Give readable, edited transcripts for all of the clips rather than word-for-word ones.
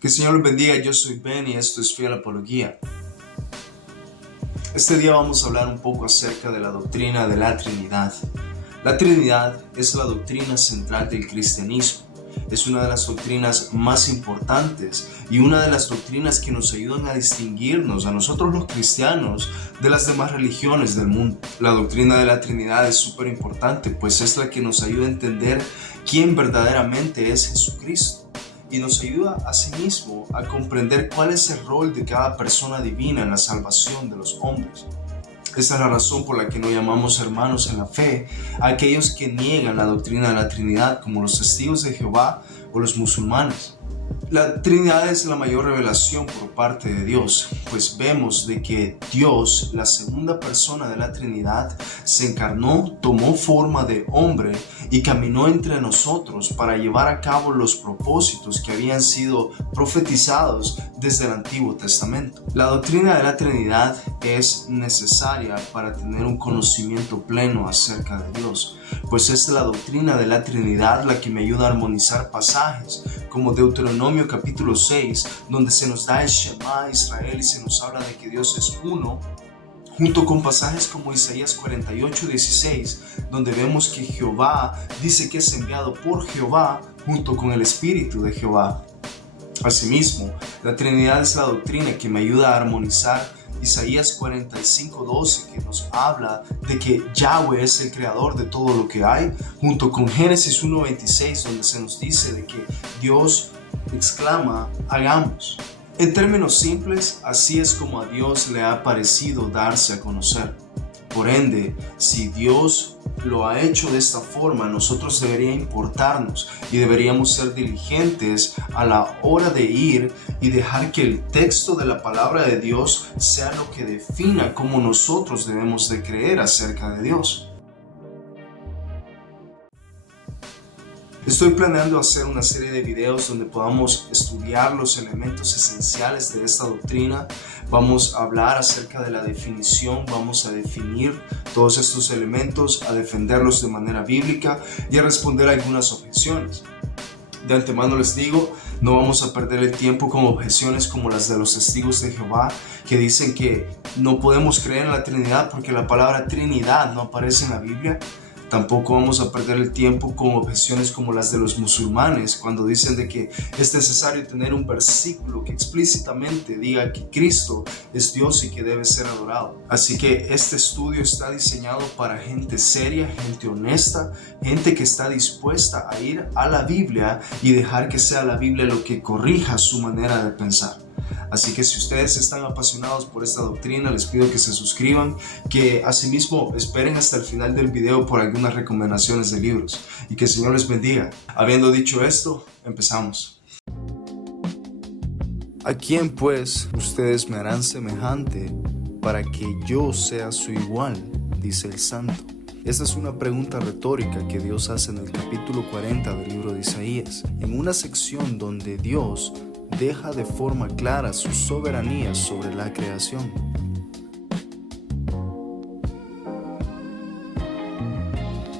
Que el Señor los bendiga, yo soy Ben y esto es Fiel Apología. Este día vamos a hablar un poco acerca de la doctrina de la Trinidad. La Trinidad es la doctrina central del cristianismo. Es una de las doctrinas más importantes y una de las doctrinas que nos ayudan a distinguirnos a nosotros los cristianos de las demás religiones del mundo. La doctrina de la Trinidad es súper importante, pues es la que nos ayuda a entender quién verdaderamente es Jesucristo. Y nos ayuda asimismo a comprender cuál es el rol de cada persona divina en la salvación de los hombres. Esta es la razón por la que no llamamos hermanos en la fe a aquellos que niegan la doctrina de la Trinidad, como los testigos de Jehová o los musulmanes. La Trinidad es la mayor revelación por parte de Dios, pues vemos de que Dios, la segunda persona de la Trinidad, se encarnó, tomó forma de hombre y caminó entre nosotros para llevar a cabo los propósitos que habían sido profetizados desde el Antiguo Testamento. La doctrina de la Trinidad es necesaria para tener un conocimiento pleno acerca de Dios, pues es la doctrina de la Trinidad la que me ayuda a armonizar pasajes como Deuteronomio capítulo 6, donde se nos da el Shema a Israel y se nos habla de que Dios es uno, junto con pasajes como Isaías 48:16, donde vemos que Jehová dice que es enviado por Jehová junto con el Espíritu de Jehová. Asimismo, la Trinidad es la doctrina que me ayuda a armonizar Isaías 45:12, que nos habla de que Yahweh es el creador de todo lo que hay, junto con Génesis 1:26, donde se nos dice de que Dios exclama, hagamos. En términos simples, así es como a Dios le ha parecido darse a conocer. Por ende, si Dios lo ha hecho de esta forma, nosotros debería importarnos y deberíamos ser diligentes a la hora de ir y dejar que el texto de la palabra de Dios sea lo que defina cómo nosotros debemos de creer acerca de Dios. Estoy planeando hacer una serie de videos donde podamos estudiar los elementos esenciales de esta doctrina. Vamos a hablar acerca de la definición, vamos a definir todos estos elementos, a defenderlos de manera bíblica y a responder a algunas objeciones. De antemano les digo, no vamos a perder el tiempo con objeciones como las de los testigos de Jehová, que dicen que no podemos creer en la Trinidad porque la palabra Trinidad no aparece en la Biblia. Tampoco vamos a perder el tiempo con objeciones como las de los musulmanes, cuando dicen de que es necesario tener un versículo que explícitamente diga que Cristo es Dios y que debe ser adorado. Así que este estudio está diseñado para gente seria, gente honesta, gente que está dispuesta a ir a la Biblia y dejar que sea la Biblia lo que corrija su manera de pensar. Así que si ustedes están apasionados por esta doctrina, les pido que se suscriban, que asimismo esperen hasta el final del video por algunas recomendaciones de libros y que el Señor les bendiga. Habiendo dicho esto, empezamos. ¿A quién pues ustedes me harán semejante para que yo sea su igual? Dice el Santo. Esta es una pregunta retórica que Dios hace en el capítulo 40 del libro de Isaías, en una sección donde Dios deja de forma clara su soberanía sobre la creación.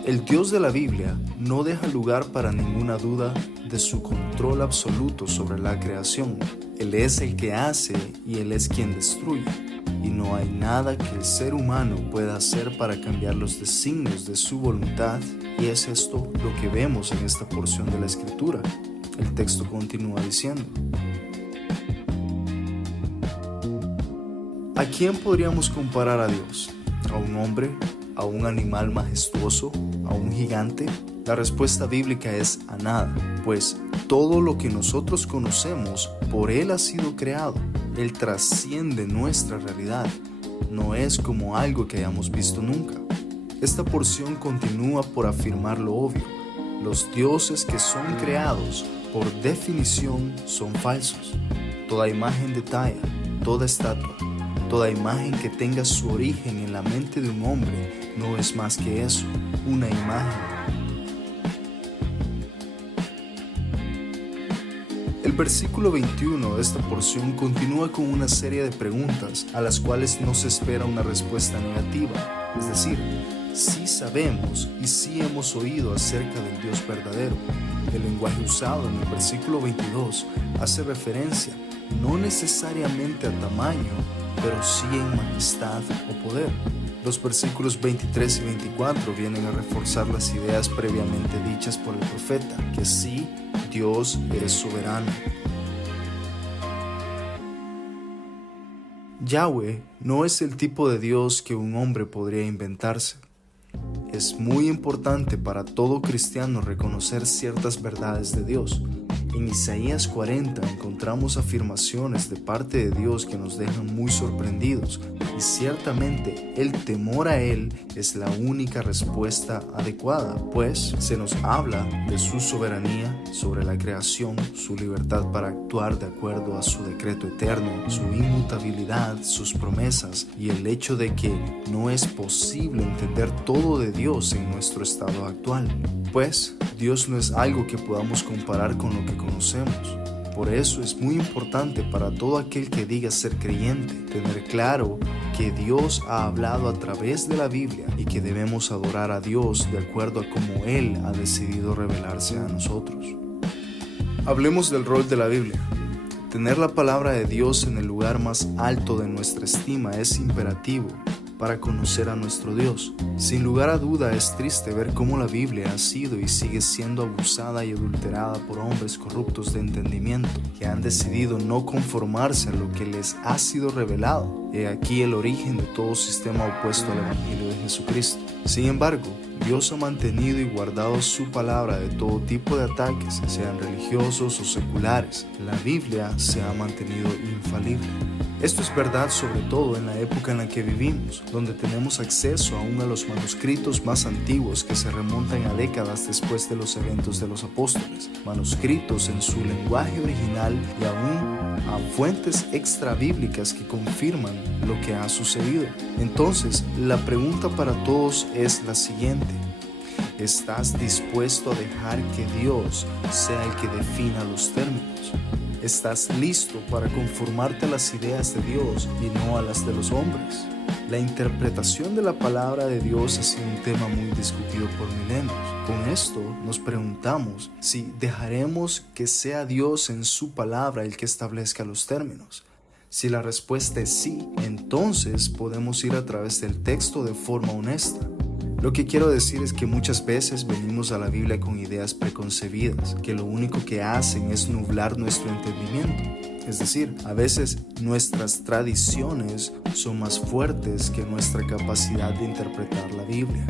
El Dios de la Biblia no deja lugar para ninguna duda de su control absoluto sobre la creación. Él es el que hace y Él es quien destruye. Y no hay nada que el ser humano pueda hacer para cambiar los designios de su voluntad, y es esto lo que vemos en esta porción de la Escritura. El texto continúa diciendo: ¿a quién podríamos comparar a Dios? ¿A un hombre? ¿A un animal majestuoso? ¿A un gigante? La respuesta bíblica es a nada, pues todo lo que nosotros conocemos por Él ha sido creado. Él trasciende nuestra realidad, no es como algo que hayamos visto nunca. Esta porción continúa por afirmar lo obvio: los dioses que son creados, por definición, son falsos. Toda imagen de talla, toda estatua, toda imagen que tenga su origen en la mente de un hombre no es más que eso, una imagen. El versículo 21 de esta porción continúa con una serie de preguntas a las cuales no se espera una respuesta negativa. Es decir, sí sabemos y sí hemos oído acerca del Dios verdadero. El lenguaje usado en el versículo 22 hace referencia no necesariamente a tamaño, pero sí en majestad o poder. Los versículos 23 y 24 vienen a reforzar las ideas previamente dichas por el profeta, que sí, Dios es soberano. Yahweh no es el tipo de Dios que un hombre podría inventarse. Es muy importante para todo cristiano reconocer ciertas verdades de Dios. En Isaías 40 encontramos afirmaciones de parte de Dios que nos dejan muy sorprendidos, y ciertamente el temor a Él es la única respuesta adecuada, pues se nos habla de su soberanía sobre la creación, su libertad para actuar de acuerdo a su decreto eterno, su inmutabilidad, sus promesas y el hecho de que no es posible entender todo de Dios en nuestro estado actual, pues Dios no es algo que podamos comparar con lo que conocemos. Por eso es muy importante para todo aquel que diga ser creyente tener claro que Dios ha hablado a través de la Biblia y que debemos adorar a Dios de acuerdo a cómo Él ha decidido revelarse a nosotros. Hablemos del rol de la Biblia. Tener la palabra de Dios en el lugar más alto de nuestra estima es imperativo para conocer a nuestro Dios. Sin lugar a duda es triste ver cómo la Biblia ha sido y sigue siendo abusada y adulterada por hombres corruptos de entendimiento que han decidido no conformarse a lo que les ha sido revelado. He aquí el origen de todo sistema opuesto al Evangelio de Jesucristo. Sin embargo, Dios ha mantenido y guardado su palabra de todo tipo de ataques, sean religiosos o seculares. La Biblia se ha mantenido infalible. Esto es verdad sobre todo en la época en la que vivimos, donde tenemos acceso aún a los manuscritos más antiguos que se remontan a décadas después de los eventos de los apóstoles, manuscritos en su lenguaje original y aún a fuentes extrabíblicas que confirman lo que ha sucedido. Entonces, la pregunta para todos es la siguiente: ¿estás dispuesto a dejar que Dios sea el que defina los términos? ¿Estás listo para conformarte a las ideas de Dios y no a las de los hombres? La interpretación de la palabra de Dios ha sido un tema muy discutido por milenios. Con esto nos preguntamos si dejaremos que sea Dios en su palabra el que establezca los términos. Si la respuesta es sí, entonces podemos ir a través del texto de forma honesta. Lo que quiero decir es que muchas veces venimos a la Biblia con ideas preconcebidas, que lo único que hacen es nublar nuestro entendimiento. Es decir, a veces nuestras tradiciones son más fuertes que nuestra capacidad de interpretar la Biblia.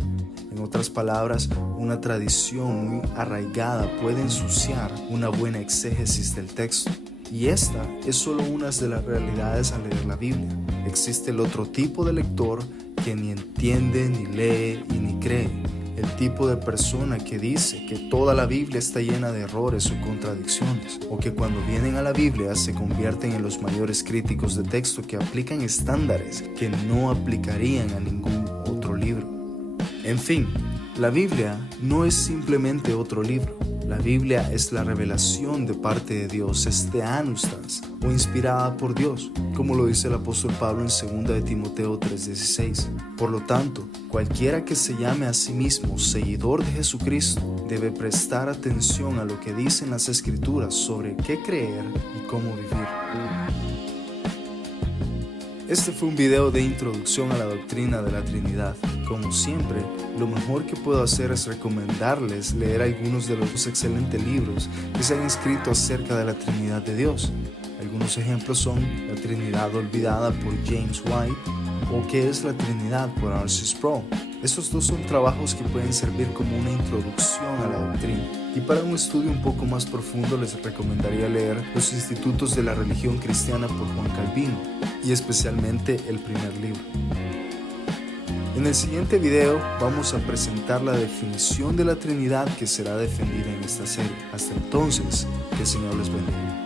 En otras palabras, una tradición muy arraigada puede ensuciar una buena exégesis del texto. Y esta es solo una de las realidades al leer la Biblia. Existe el otro tipo de lector que ni entiende, ni lee y ni cree. El tipo de persona que dice que toda la Biblia está llena de errores o contradicciones, o que cuando vienen a la Biblia se convierten en los mayores críticos de texto que aplican estándares que no aplicarían a ningún otro libro. En fin, la Biblia no es simplemente otro libro. La Biblia es la revelación de parte de Dios, es Theanustas, o inspirada por Dios, como lo dice el apóstol Pablo en 2 de Timoteo 3:16. Por lo tanto, cualquiera que se llame a sí mismo seguidor de Jesucristo debe prestar atención a lo que dicen las Escrituras sobre qué creer y cómo vivir. Este fue un video de introducción a la doctrina de la Trinidad. Como siempre, lo mejor que puedo hacer es recomendarles leer algunos de los excelentes libros que se han escrito acerca de la Trinidad de Dios. Algunos ejemplos son La Trinidad Olvidada por James White o ¿Qué es la Trinidad? Por R.C. Sproul. Estos dos son trabajos que pueden servir como una introducción a la doctrina. Y para un estudio un poco más profundo les recomendaría leer Los Institutos de la Religión Cristiana por Juan Calvino, y especialmente el primer libro. En el siguiente video vamos a presentar la definición de la Trinidad que será defendida en esta serie. Hasta entonces, que el Señor les bendiga.